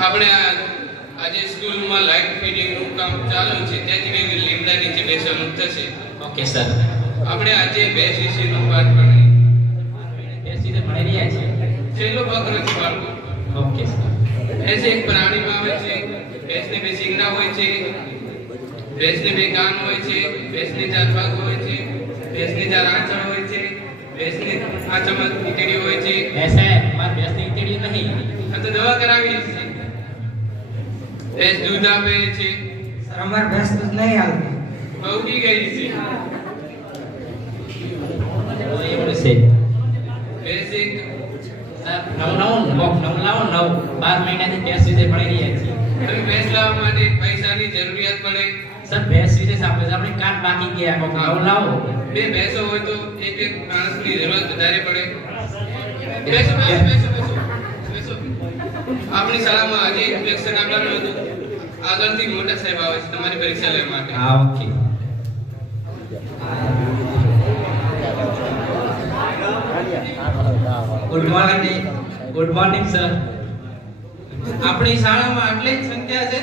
આપણે આજે સ્કૂલમાં લાઇટ ફિટિંગનું કામ ચાલુ છે. ત્યાંથી કંઈક લીમડા નીચે બેસવાનું થશે. Okay sir. આપણે આજે બે શીશીનો પાઠ ભણીએ તો ભણી રહ્યા છીએ. છેલ્લો ભાગ નથી બાળકો ઓકે સર. ભેંસ એક પ્રાણીમાં આવે છે. ભેંસને બે સિંગડા હોય છે. ભેંસને બે કાન હોય છે. ભેંસને ચાર ભાગ હોય છે. ભેંસને ચાર આંચળ હોય છે. ભેંસને આંચળમાં નીકળી હોય છે. એસે માર બેસની ઈતડી નહીં. આ તો દવા કરાવી છે. ભેંસ દૂધ આપે છે. સર અમારે ભેંસ દૂધ નહીં આવતી. બહુડી ગઈ છે. ભેંસ એક નવ નવ નવ લાવો નવ. બાર મહિનાથી ભેંસ વિશે ભણી રહ્યા છીએ હવે ભેંસ લાવવા માટે પૈસાની જરૂરિયાત પડે. સર ભેંસ વિશે સાંભળે આપણે કાન બાકી ગયા. કોક નવ લાવો. બે ભેંસો હોય તો એક એક માણસની જરૂરત વધારે પડે. બેસો બેસો બેસો બેસો. બેસો. આપણી શાળામાં આજે ઇન્સ્પેક્શન આવવાનું હતું. આગળથી મોટા સાહેબ આવે છે તમારી પરીક્ષા લેવા માટે. હા okay. Good morning good morning sir આપણી શાળામાં આટલી જ સંખ્યા છે?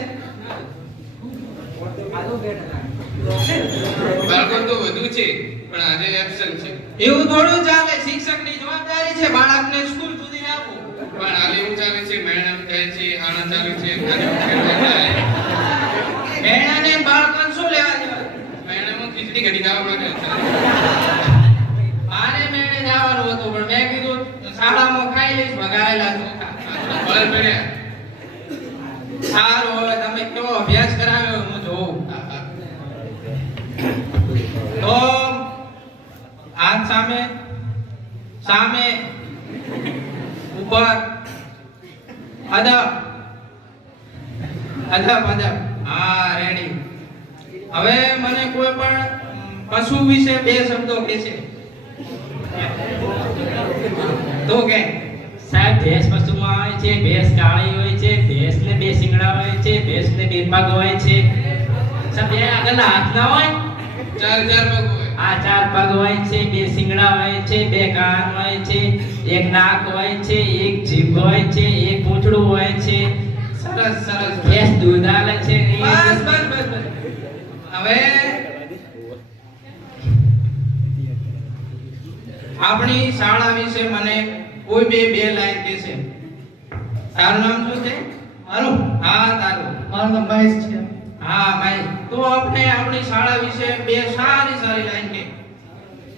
બાળકો તો વધુ છે. પણ આજે એબસન્ટ છે. એવું થોડું ચાલે શિક્ષકની જવાબદારી છે બાળકને સ્કૂલ સુધી આપવું પણ હાલ એવું ચાલે છે મેડમ કહે છે આણા ચાલુ છે જાય બાળકોને શું લેવા દેવા? મેડમ ખીચડી ઘડી ખાવા માટે છે. મારે મેણે જવાનું હતું પણ મેં કીધું શાળામાં ખાઈ લઈશ વઘારેલા ચોખા. પડ્યા. સારું હવે તમે કેવો અભ્યાસ કરાવ્યો હું જોઉં તો હાથ સામે સામે ઉપર અદબ અદબ અદબ હા રેડી હવે મને કોઈ પણ પશુ વિશે બે શબ્દો કે છે. તો કે. સાહેબ ભેંસ પશુમાં આવે છે ભેંસ કાળી હોય છે ભેંસને બે શિંગડા હોય છે ભેંસને બે પગ હોય છે. સાહેબ બે આગળના હાથ ના હોય? ચાર ચાર પગ હોય. આ ચાર પગ હોય છે બે સિંગડા હોય છે બે કાન હોય છે એક નાક હોય છે એક જીભ હોય છે એક પૂંછડું હોય છે. સરસ સરસ. ભેંસ દૂધ આલે છે બસ બસ બસ હવે આપણી શાળા વિશે મને કોઈ બે બે લાઈન કહેશે. તારું નામ શું છે? મારું હા તારું. મારું નામ મહેશ છે. આપણે આપણી શાળા વિશે બે સારી સારી લાઈન કે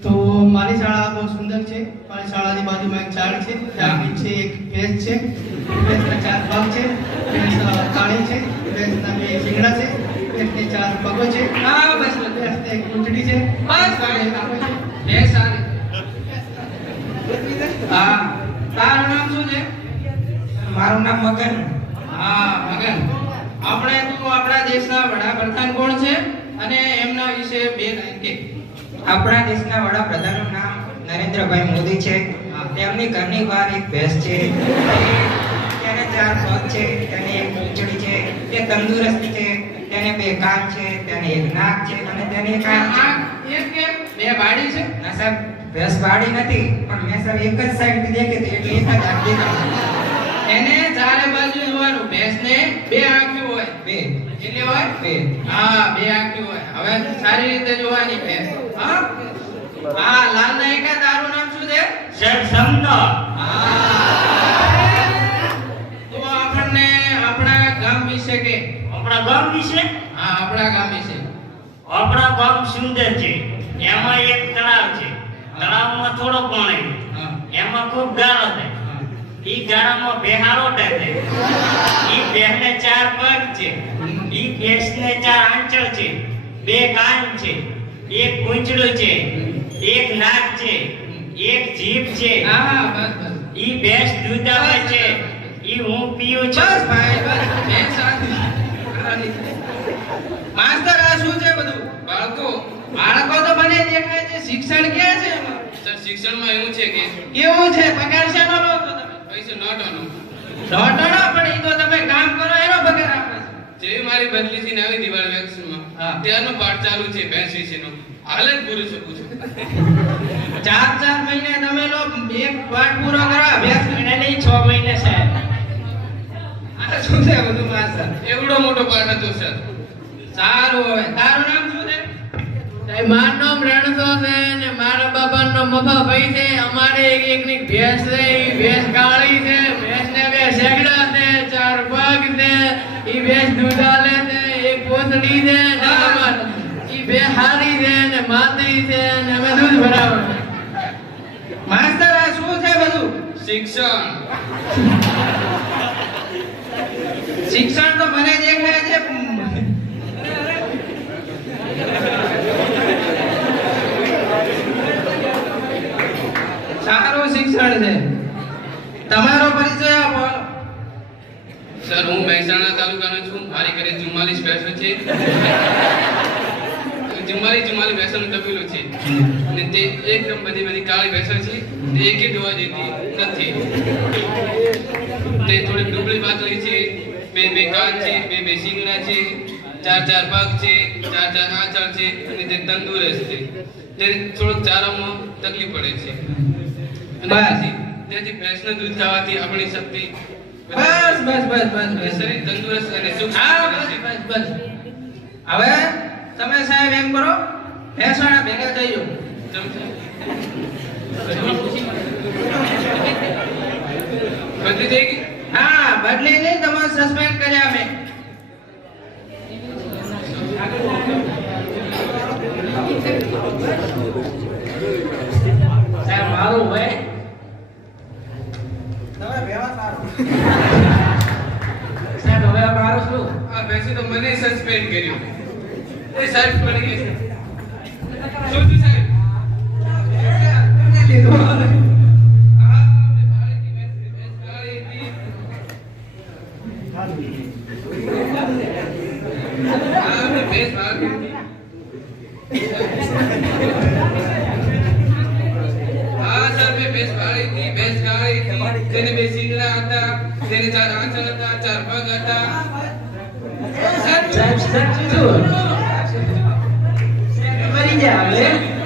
તો મારી શાળા બહુ સુંદર છે મારી શાળાની બાજુમાં એક ઝાડ છે ત્યાં નીચે એક ભેંસ છે ભેંસના ચાર પગ છે ભેંસ કાળી છે ભેંસના બે શીંગડા છે ભેંસને ચાર પગો છે હા બસ. ભેંસને એક પૂંછડી છે બસ. બે સારી. હા. તારું નામ શું છે? મારું નામ મગન. હા મગન. આપણે તો આપણા દેશના વડાપ્રધાન કોણ છે? અને એમના વિશે બે લાઈન કે. આપણા દેશના વડાપ્રધાનનું નામ નરેન્દ્રભાઈ મોદી છે. તેમની ઘરની બહાર એક ભેંસ છે. તેને ચાર પગ છે. તેને એક પૂંછડી છે. તે તંદુરસ્ત છે. તેને બે કાન છે. તેને એક નાક છે અને તેને એક આંખ એક કે બે વાડી છે? ના સાહેબ ભેંસ વાડી નથી પણ મેં સાહેબ એક જ સાઈડથી દેખી એટલે એક જ આંખ દેખાય જોવાનું ભેંસને બે આંખ્યું હોય. બે. કેટલી હોય? બે. હા બે આંખ્યું હોય. હવે સારી રીતે જોવાની ભેંસ હા? હા લાલ નાયકા તારું નામ શું છે? સાહેબ હા. તો આપણને આપણા ગામ વિશે કે? આપણા ગામ વિશે? હા આપણા ગામ વિશે. આપણા ગામ સુંદર છે. એમાં એક તળાવ છે. તળાવમાં થોડો પાણી. એમાં ખૂબ ગાળો થાય. ઈ ગાળામાં બેહારો થાય ઈ બેહને ચાર પગ છે. ઈ ભેંસને ચાર આંચળ છે. બે કાન છે. એક પૂંછડું છે. એક નાક છે. એક જીભ છે. હા હા બસ બસ. ઈ ભેંસ દૂધ આપે છે. ઈ હું પીઉં બસ છું ભાઈ બસ. ભેંસ માસ્તર આ શું છે બધું? બાળકો બાળકો તો મને દેખાય છે શિક્ષણ ક્યાં છે સર શિક્ષણમાં એવું છે કે કેવું છે પગાર છે લો. નોટોનો. પણ ઈ તો તમે કામ કરો એનો પગાર આપે છે. જેવી મારી બદલી થઈને આવી દિવાળી વેક્સમાં હા. ત્યારનો પાઠ ચાલુ છે ભેંસ વિશેનો હાલ જ પૂરું શકું છું. ચાર ચાર મહિને તમે લો એક પાઠ પૂરો કરો અભ્યાસ એને નહીં છ મહિને સાહેબ શું છે બધું માસ્તર એવડો મોટો પાઠ હતો સર. સારું હવે. તારું નામ શું છે? સાહેબ, મારું નામ છે ને મારા ભાઈ છે અમારે એક એકની ભેંસ છે એ ભેંસ કાળી છે ભેંસને બે સેગડા છે ચાર પગ છે એ ભેંસ દૂધ આલે છે એક પોતડી છે ને બે હારી છે ને માતરી છે ને અમે દૂધ ભરાવો. માસ્તર આ શું છે બધું? શિક્ષણ. શિક્ષણ તો મને દેખાય છે સારું શિક્ષણ છે તમારો પરિચય આપો. સર, હું મહેસાણા તાલુકાનો છું. મારી ઘરે ચુમ્માલીસ ભેંસો છે. ચુમ્માલીસ ચુમ્માલીસ ભેંસોનું તબેલું છે. અને તે એકદમ બધી બધી કાળી ભેંસો છે. તે એકે જોવા જતી નથી. તે થોડીક ડુબળી પાતળી છે. બે બે કાન છે, બે બે શીંગડા છે, ચાર ચાર પગ છે, ચાર ચાર આંચળ છે, અને તે તંદુરસ્ત છે. તે થોડોક ચારામાં તકલીફ પડે છે. અને તેથી ભેંસનું દૂધ ખાવાથી આપણી શક્તિ બસ બસ બસ બસ બસ. શરીર તંદુરસ્ત અને સુખ બસ બસ બસ. હવે તમે સાહેબ એમ કરો ભેંસવાળા ભેગા થઈ જાઓ. બધી થઈ ગઈ હા બદલી નહીં તમારે સસ્પેન્ડ કર્યા મેં. સાહેબ મારું હોય સાહેબ હવે મારું શું આ ભેંસે તો મને સસ્પેન્ડ કર્યો એ સાહેબ પડી ગઈ છે શું થયું સાહેબ હા, અમને ભાડેથી ભેંસ- ભેંસ કાઢી હતી. હા, અમને ભેંસ ભાગી હતી. હા, સર, મેં ભેંસ ભાળી હતી, ભેંસ કાઢી હતી. તેને બે શીંગડા હતા તેને ચાર આંચળ હતા ચાર પગ હતા સાહેબ શું મરી ગયા હવે